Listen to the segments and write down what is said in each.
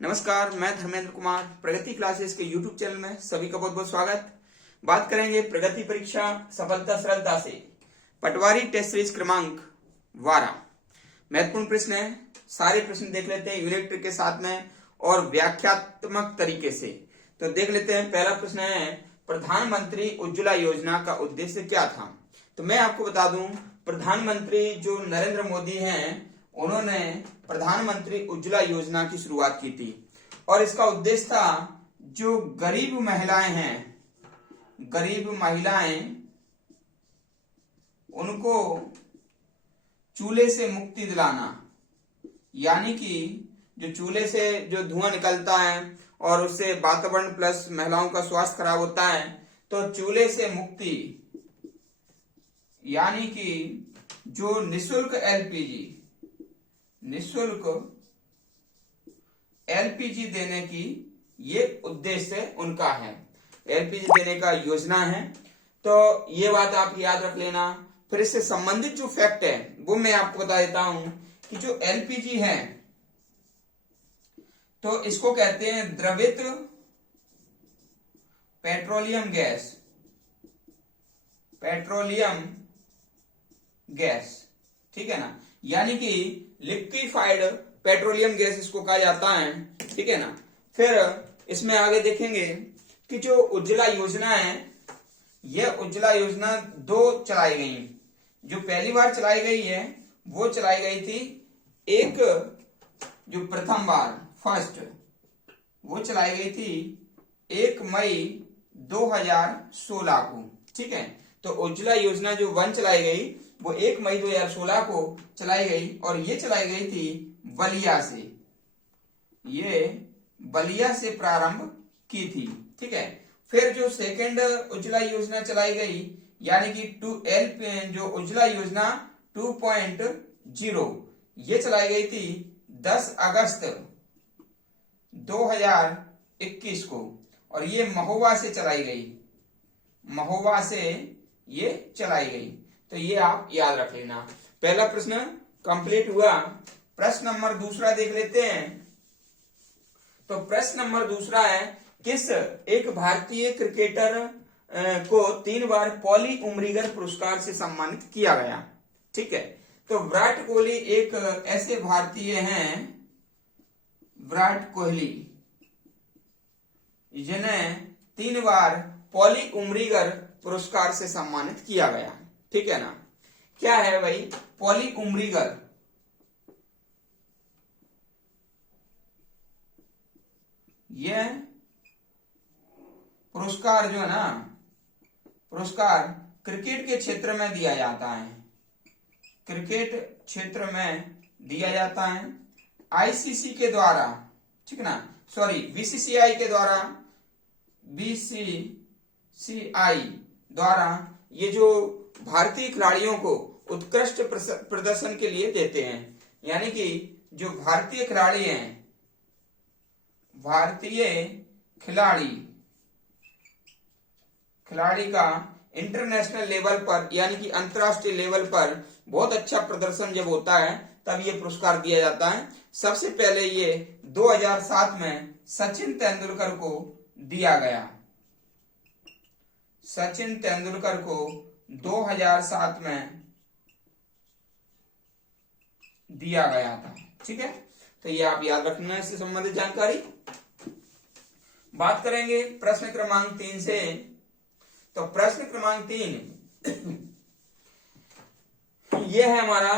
नमस्कार, मैं धर्मेंद्र कुमार। प्रगति क्लासेस के YouTube चैनल में सभी का बहुत बहुत स्वागत। बात करेंगे प्रगति परीक्षा सफलता सरलता से पटवारी टेस्ट सीरीज क्रमांक 12। महत्वपूर्ण प्रश्न है, सारे प्रश्न देख लेते हैं यूनिट के साथ में और व्याख्यात्मक तरीके से। तो देख लेते हैं। पहला प्रश्न है, प्रधानमंत्री उज्ज्वला योजना का उद्देश्य क्या था? तो मैं आपको बता दूं, प्रधानमंत्री जो नरेंद्र मोदी हैं, उन्होंने प्रधानमंत्री उज्ज्वला योजना की शुरुआत की थी और इसका उद्देश्य था जो गरीब महिलाएं हैं, गरीब महिलाएं उनको चूल्हे से मुक्ति दिलाना। यानी कि जो चूल्हे से जो धुआं निकलता है और उससे वातावरण प्लस महिलाओं का स्वास्थ्य खराब होता है, तो चूल्हे से मुक्ति यानी कि जो निःशुल्क एलपीजी देने की ये उद्देश्य उनका है। एलपीजी देने का योजना है। तो ये बात आप याद रख लेना। फिर इससे संबंधित जो फैक्ट है वो मैं आपको बता देता हूं कि जो एलपीजी है तो इसको कहते हैं द्रवित पेट्रोलियम गैस, ठीक है ना। यानी कि लिक्विफाइड पेट्रोलियम गैस इसको कहा जाता है, ठीक है ना। फिर इसमें आगे देखेंगे कि जो उज्ज्वला योजना है, यह उज्ज्वला योजना 2 चलाई गई। जो पहली बार चलाई गई है वो चलाई गई थी एक जो प्रथम बार फर्स्ट वो चलाई गई थी 1 मई 2016 को, ठीक है। तो उज्ज्वला योजना जो 1 चलाई गई वो 1 मई 2016 को चलाई गई और ये चलाई गई थी बलिया से। ये बलिया से प्रारंभ की थी, ठीक है। फिर जो सेकंड उज्ज्वला योजना चलाई गई यानी कि जो उज्ज्वला योजना 2.0 ये चलाई गई थी 10 अगस्त 2021 को और ये महोबा से चलाई गई। महोबा से ये चलाई गई। तो ये आप याद रख लेना। पहला प्रश्न कंप्लीट हुआ। प्रश्न नंबर दूसरा देख लेते हैं। तो प्रश्न नंबर दूसरा है, किस एक भारतीय क्रिकेटर को 3 बार पॉली उमरीगर पुरस्कार से सम्मानित किया गया? ठीक है। तो विराट कोहली एक ऐसे भारतीय हैं, विराट कोहली, जिन्हें 3 बार पॉली उमरीगर पुरस्कार से सम्मानित किया गया, ठीक है ना। क्या है भाई पॉली उमरीगर? यह पुरस्कार जो है ना, पुरस्कार क्रिकेट के क्षेत्र में दिया जाता है। क्रिकेट क्षेत्र में दिया जाता है आईसीसी के द्वारा, ठीक ना, सॉरी बीसीसीआई के द्वारा, बीसीसीआई द्वारा ये जो भारतीय खिलाड़ियों को उत्कृष्ट प्रदर्शन के लिए देते हैं। यानी कि जो भारतीय खिलाड़ी हैं, भारतीय खिलाड़ी का इंटरनेशनल लेवल पर यानी कि अंतरराष्ट्रीय लेवल पर बहुत अच्छा प्रदर्शन जब होता है तब ये पुरस्कार दिया जाता है। सबसे पहले ये 2007 में सचिन तेंदुलकर को दिया गया। सचिन तेंदुलकर को 2007 में दिया गया था, ठीक है। तो ये आप याद रखना है इससे संबंधित जानकारी। बात करेंगे प्रश्न क्रमांक 3 से। तो प्रश्न क्रमांक 3 ये है हमारा,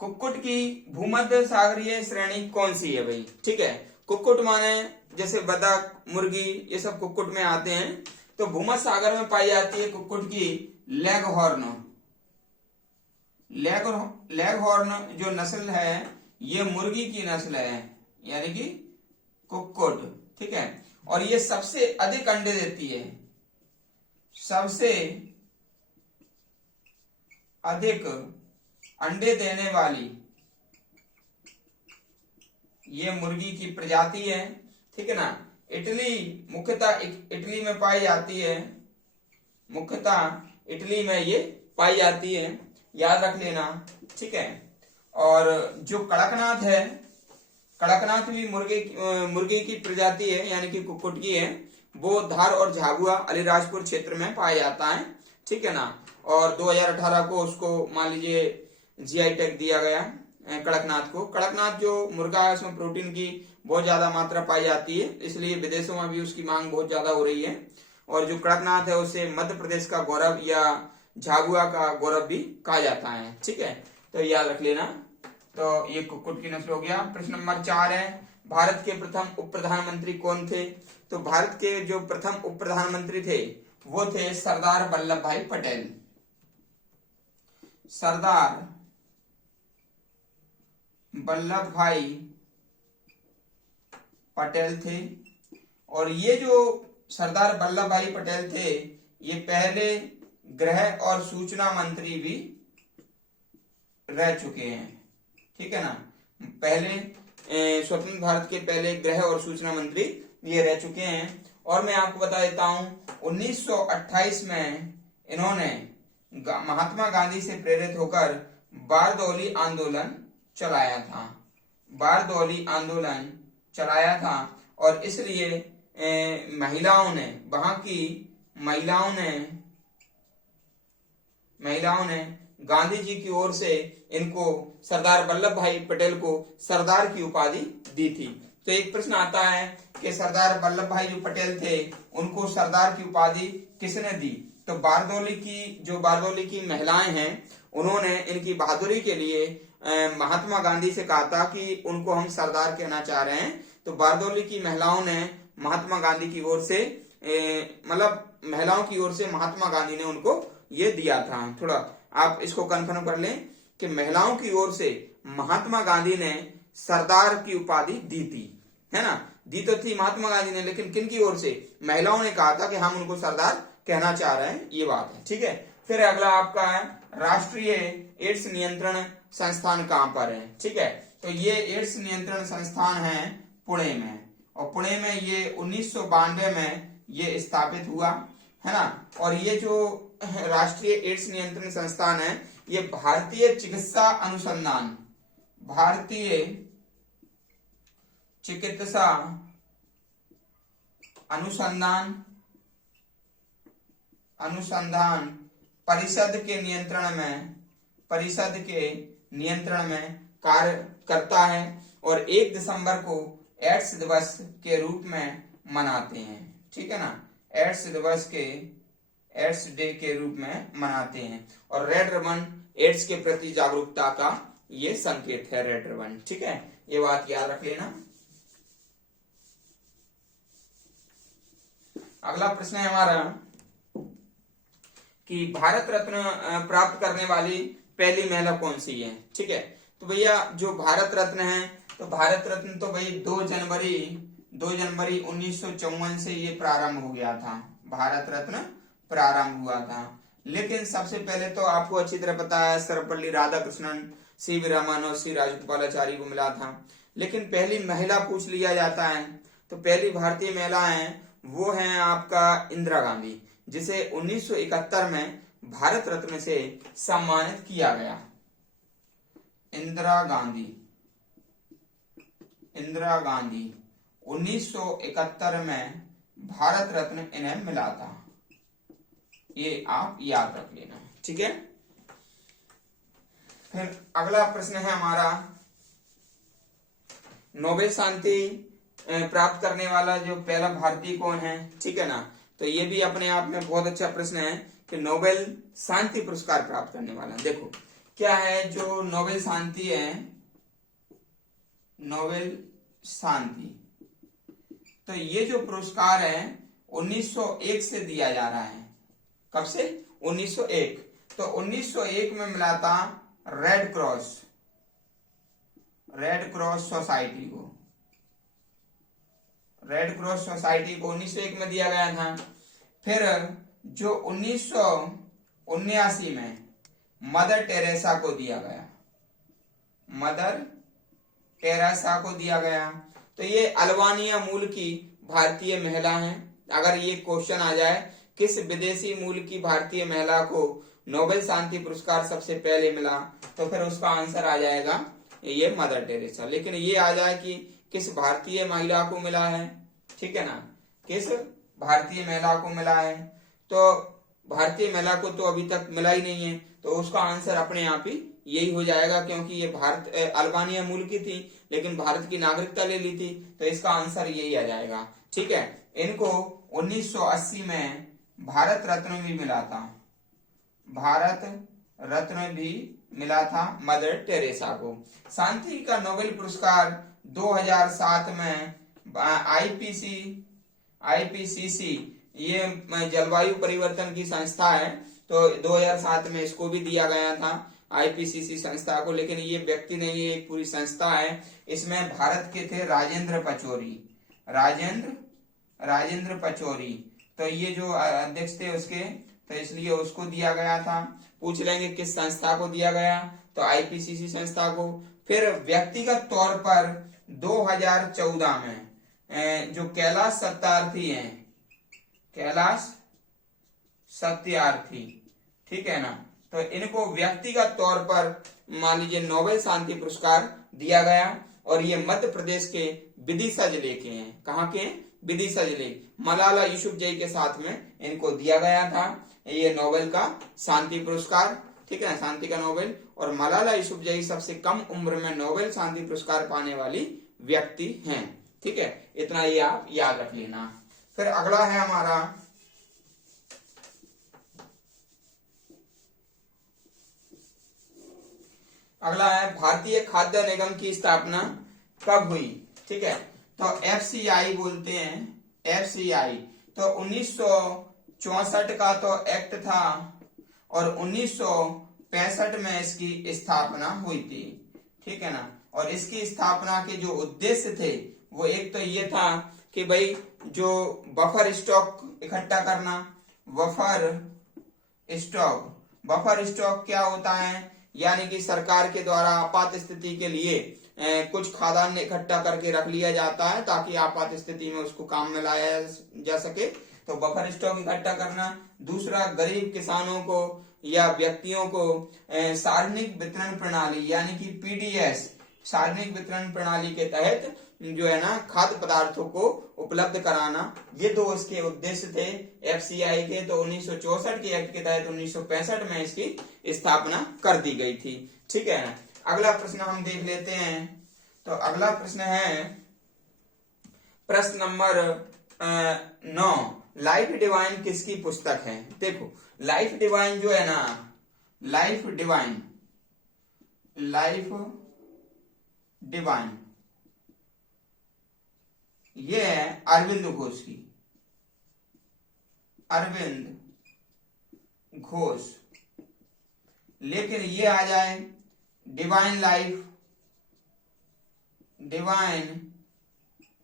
कुक्कुट की भूमध्य सागरीय श्रेणी कौन सी है भाई? ठीक है। कुक्कुट माने जैसे बतख, मुर्गी, ये सब कुक्कुट में आते हैं। तो भूमध्य सागर में पाई जाती है कुक्कुट की लेगहॉर्न। लेगहॉर्न जो नस्ल है ये मुर्गी की नस्ल है, यानी कि कुक्कुट, ठीक है। और ये सबसे अधिक अंडे देती है। सबसे अधिक अंडे देने वाली ये मुर्गी की प्रजाति है, ठीक है ना। इटली, मुख्यतः इटली में पाई जाती है। मुख्यतः इटली में ये पाई जाती है, याद रख लेना, ठीक है। और जो कड़कनाथ है कड़कनाथ भी मुर्गे की प्रजाति है, यानी कि कुक्कुट की है। वो धार और झाबुआ अलीराजपुर क्षेत्र में पाया जाता है, ठीक है ना। और 2018 को उसको मान लीजिए जीआई टैग दिया गया कड़कनाथ को। कड़कनाथ जो मुर्गा है उसमें प्रोटीन की बहुत ज्यादा मात्रा पाई जाती है, इसलिए विदेशों में भी उसकी मांग बहुत ज्यादा हो रही है। और जो कड़कनाथ है उसे मध्य प्रदेश का गौरव या झाबुआ का गौरव भी कहा जाता है, ठीक है, तो याद रख लेना। तो ये कुक्कुट की नस्ल हो गया। प्रश्न नंबर 4 है, भारत के प्रथम उप प्रधानमंत्री कौन थे? तो भारत के जो प्रथम उप प्रधानमंत्री थे वो थे सरदार वल्लभ भाई पटेल। सरदार वल्लभ भाई पटेल थे। और ये जो सरदार वल्लभ भाई पटेल थे ये पहले गृह और सूचना मंत्री भी रह चुके हैं, ठीक है ना। पहले स्वतंत्र भारत के पहले गृह और सूचना मंत्री ये रह चुके हैं। और मैं आपको बता देता हूं 1928 में इन्होंने महात्मा गांधी से प्रेरित होकर बारदौली आंदोलन चलाया था। बारदौली आंदोलन चलाया था और इसलिए महिलाओं ने, वहां की महिलाओं ने गांधी जी की ओर से इनको, सरदार वल्लभ भाई पटेल को सरदार की उपाधि दी थी। तो एक प्रश्न आता है कि सरदार वल्लभ भाई जो पटेल थे उनको सरदार की उपाधि किसने दी? तो बारदौली की महिलाएं हैं, उन्होंने इनकी बहादुरी के लिए महात्मा गांधी से कहा था कि उनको हम सरदार कहना चाह रहे हैं। तो बारदौली की महिलाओं ने महात्मा गांधी की ओर से, मतलब महिलाओं की ओर से महात्मा गांधी ने उनको ये दिया था। थोड़ा आप इसको कंफर्म कर लें कि महिलाओं की ओर से महात्मा गांधी ने सरदार की उपाधि दी थी, है ना। दी तो थी महात्मा गांधी ने, लेकिन किन की ओर से? महिलाओं ने कहा था कि हम उनको सरदार कहना चाह रहे हैं, ये बात है, ठीक है। फिर अगला आपका है, राष्ट्रीय एड्स नियंत्रण संस्थान कहां पर है? ठीक है, तो ये एड्स नियंत्रण संस्थान है पुणे में, और पुणे में ये 1992 में ये स्थापित हुआ, है ना। और ये जो राष्ट्रीय एड्स नियंत्रण संस्थान है ये भारतीय चिकित्सा अनुसंधान परिषद के नियंत्रण में कार्य करता है और 1 दिसंबर को एड्स दिवस के रूप में मनाते हैं, ठीक है ना। एड्स डे के रूप में मनाते हैं। और रेड रिबन एड्स के प्रति जागरूकता का ये संकेत है, रेड रिबन, ठीक है, ये बात याद रख लेना। अगला प्रश्न है हमारा कि भारत रत्न प्राप्त करने वाली पहली महिला कौन सी है? ठीक है, तो भैया जो भारत रत्न है, तो भारत रत्न तो भाई 2 जनवरी 1954 से ये प्रारंभ हो गया था, भारत रत्न प्रारंभ हुआ था। लेकिन सबसे पहले तो आपको अच्छी तरह पता है सर्वपल्ली राधाकृष्णन, सीवी रमन और श्री राजगोपालाचारी को मिला था। लेकिन पहली महिला पूछ लिया जाता है तो पहली भारतीय महिला है वो है आपका इंदिरा गांधी, जिसे 1971 में भारत रत्न से सम्मानित किया गया। इंदिरा गांधी 1971 में भारत रत्न इन्हें मिला था, ये आप याद रख लेना, ठीक है। फिर अगला प्रश्न है हमारा, नोबेल शांति प्राप्त करने वाला जो पहला भारतीय कौन है? ठीक है ना, तो ये भी अपने आप में बहुत अच्छा प्रश्न है कि नोबेल शांति पुरस्कार प्राप्त करने वाला, देखो क्या है जो नोबेल शांति है, नोबेल शांति, तो ये जो पुरस्कार है 1901 से दिया जा रहा है। कब से? 1901। तो 1901 में मिला था रेड क्रॉस सोसाइटी को, रेड क्रॉस सोसाइटी को 1901 में दिया गया था। फिर जो 1979 में मदर टेरेसा को दिया गया, मदर टेरेसा को दिया गया। तो ये अल्बानिया मूल की भारतीय महिला हैं। अगर ये क्वेश्चन आ जाए किस विदेशी मूल की भारतीय महिला को नोबेल शांति पुरस्कार सबसे पहले मिला, तो फिर उसका आंसर आ जाएगा ये मदर टेरेसा। लेकिन ये आ जाए कि किस भारतीय महिला को मिला है, ठीक है ना, किस भारतीय महिला को मिला है, तो भारतीय महिला को तो अभी तक मिला ही नहीं है, तो उसका आंसर अपने आप ही यही हो जाएगा, क्योंकि ये भारत अल्बानिया मूल की थी लेकिन भारत की नागरिकता ले ली थी, तो इसका आंसर यही आ जाएगा। ठीक है, इनको 1980 में भारत रत्न भी मिला था, भारत रत्न भी मिला था मदर टेरेसा को। शांति का नोबेल पुरस्कार 2007 में आईपीसीसी ये जलवायु परिवर्तन की संस्था है, तो 2007 में इसको भी दिया गया था आईपीसीसी संस्था को, लेकिन ये व्यक्ति नहीं, ये एक पूरी संस्था है। इसमें भारत के थे राजेंद्र पचौरी, तो ये जो अध्यक्ष थे उसके, तो इसलिए उसको दिया गया था। पूछ लेंगे किस संस्था को दिया गया, तो आईपीसीसी संस्था को। फिर व्यक्तिगत तौर पर 2014 में जो कैलाश सत्यार्थी, ठीक है ना, तो इनको व्यक्तिगत तौर पर मान लीजिए नोबेल शांति पुरस्कार दिया गया, और ये मध्य प्रदेश के विदिशा जिले के हैं। कहाँ के? विदिशा जिले। मलाला यूसुफजई के साथ में इनको दिया गया था ये नोबेल का शांति पुरस्कार, ठीक है, शांति का नोबेल। और मलाला यूसुफजई सबसे कम उम्र में नोबेल शांति पुरस्कार पाने वाली व्यक्ति हैं। ठीक है, इतना ये आप याद रख लेना। फिर अगला है हमारा भारतीय खाद्य निगम की स्थापना कब हुई? ठीक है, तो एफसीआई बोलते हैं, एफसीआई। तो 1964 का तो एक्ट था और 1965 में इसकी स्थापना हुई थी, ठीक है ना। और इसकी स्थापना के जो उद्देश्य थे वो एक तो ये था कि भाई जो बफर स्टॉक इकट्ठा करना, बफर स्टॉक क्या होता है, यानी कि सरकार के द्वारा आपात स्थिति के लिए कुछ खाद्यान्न इकट्ठा करके रख लिया जाता है ताकि आपात स्थिति में उसको काम में लाया जा सके, तो बफर स्टॉक इकट्ठा करना। दूसरा, गरीब किसानों को या व्यक्तियों को सार्वजनिक वितरण प्रणाली यानी कि पीडीएस, सार्वजनिक वितरण प्रणाली के तहत जो है ना खाद्य पदार्थों को उपलब्ध कराना, ये दो इसके उद्देश्य थे एफसीआई के। तो 1964 के एक्ट के तहत 1965 में इसकी स्थापना कर दी गई थी, ठीक है ना। अगला प्रश्न हम देख लेते हैं। तो अगला प्रश्न है प्रश्न नंबर 9, लाइफ डिवाइन किसकी पुस्तक है? देखो, लाइफ डिवाइन जो है ना, लाइफ डिवाइन ये है अरविंद घोष की, अरविंद घोष। लेकिन ये आ जाए डिवाइन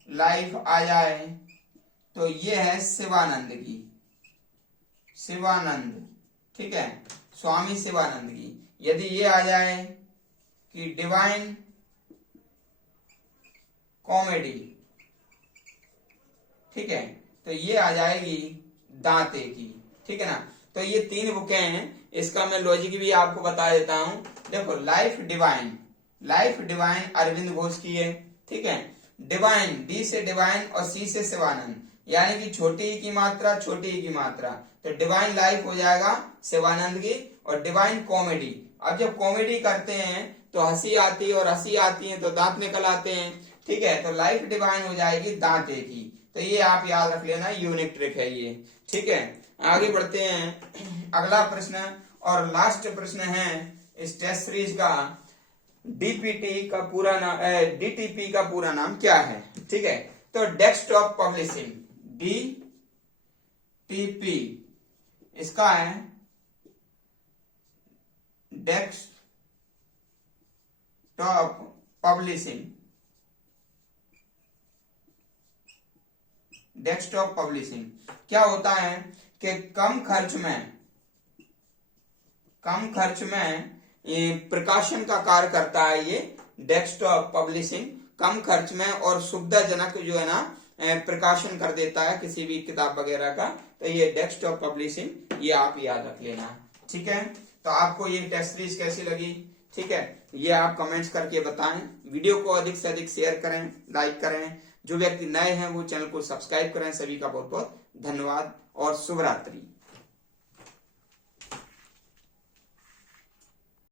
लाइफ आ जाए तो ये है शिवानंद की, ठीक है, स्वामी शिवानंद की। यदि ये आ जाए कि डिवाइन कॉमेडी, ठीक है, तो ये आ जाएगी दांते की, ठीक है ना। तो ये 3 बुकें हैं, इसका मैं लॉजिक भी आपको बता देता हूं। देखो, लाइफ डिवाइन अरविंद घोष की है, ठीक है। डिवाइन, डी से डिवाइन और सी से शिवानंद, यानी कि छोटी ई की मात्रा, तो डिवाइन लाइफ हो जाएगा शिवानंद की। और डिवाइन कॉमेडी, अब जब कॉमेडी करते हैं तो हंसी आती है, और हंसी आती है तो दांत निकल आते हैं, ठीक है, तो लाइफ डिवाइन हो जाएगी दांते की। तो ये आप याद रख लेना, यूनिक ट्रिक है ये, ठीक है। आगे बढ़ते हैं। अगला प्रश्न और लास्ट प्रश्न है इस टेस्ट सीरीज का, डीटीपी का पूरा नाम क्या है? ठीक है, तो डेस्कटॉप पब्लिशिंग, डीटीपी इसका है डेस्कटॉप पब्लिशिंग क्या होता है कि कम खर्च में ये प्रकाशन का कार्य करता है। ये डेस्कटॉप पब्लिशिंग कम खर्च में और सुविधाजनक जो है ना प्रकाशन कर देता है किसी भी किताब वगैरह का, तो ये डेस्कटॉप पब्लिशिंग, ये आप याद रख लेना, ठीक है। तो आपको ये टेस्ट सीरीज कैसी लगी? ठीक है, ये आप कमेंट्स करके बताएं। वीडियो को अधिक से अधिक शेयर करें, लाइक करें। जो व्यक्ति नए हैं वो चैनल को सब्सक्राइब करें। सभी का बहुत बहुत धन्यवाद और शुभ रात्रि।